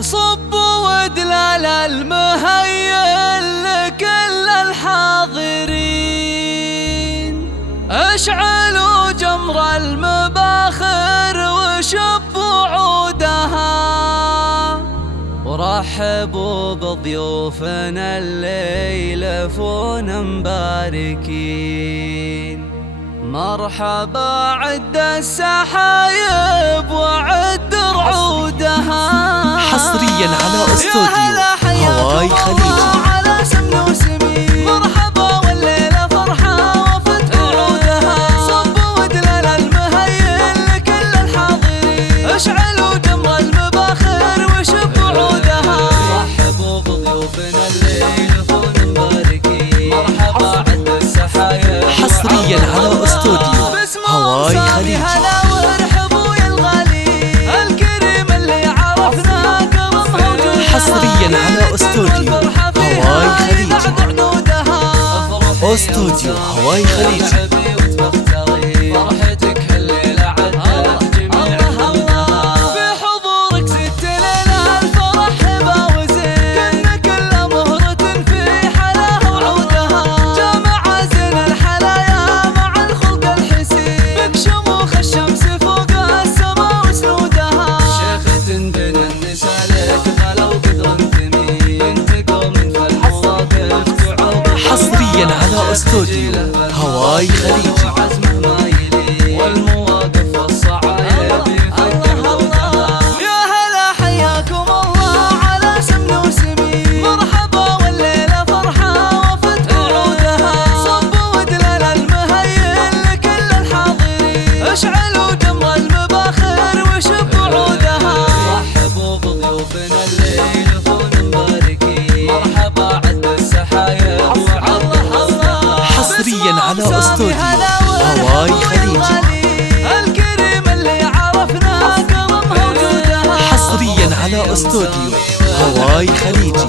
صبوا ودلال المهيل لكل الحاضرين، اشعلوا جمر المباخر وشبوا عودها، ورحبوا بضيوفنا الليل فونا مباركين. مرحبا عد السحايب وعد رعودها، حصريا على استوديو هواي خليجي. على سمن وسمين مرحبا والليلة فرحة وفتح عودها، صبوا ودلال المهيل لكل الحاضرين، اشعلوا جمر المباخر وشبوا عودها، رحبوا بضيوفنا الليل فونا مباركين. مرحبا عد السحايب حصريا على استوديو هواي خليجي. حصريا على استوديو هواي خليجي. استوديو هواي خليجي. فرحتك هالليلة عدت جميع في حضورك ست ليلة الفرح هبة وزين، كنا كل مهرة في حلاها وعودها، جامع زين الحلايا مع الخلق الحسين، بشموخ الشمس فوق السما وسنودها، شيخة بين النساء لك غلا وقدر انتمي، بنت قوم فالمواقف تعوب. حصريا على استوديو هواي خليجي. والمواقف والصعايب يفتحونها، يا هلا حياكم الله على سمن وسمين، مرحبا والليلة فرحة وفتح عودها، صبوا ودلال المهيل لكل الحاضرين، اشعلوا جمر المباخر وشبوا عودها، رحبوا بضيوفنا الليل فونا مباركين. مرحبا عد السحايب وعلى الله. حصريا على استوديو هواي خليجي. الكريم اللي عرفنا كرم وجودها، حصريا على استوديو هواي خليجي.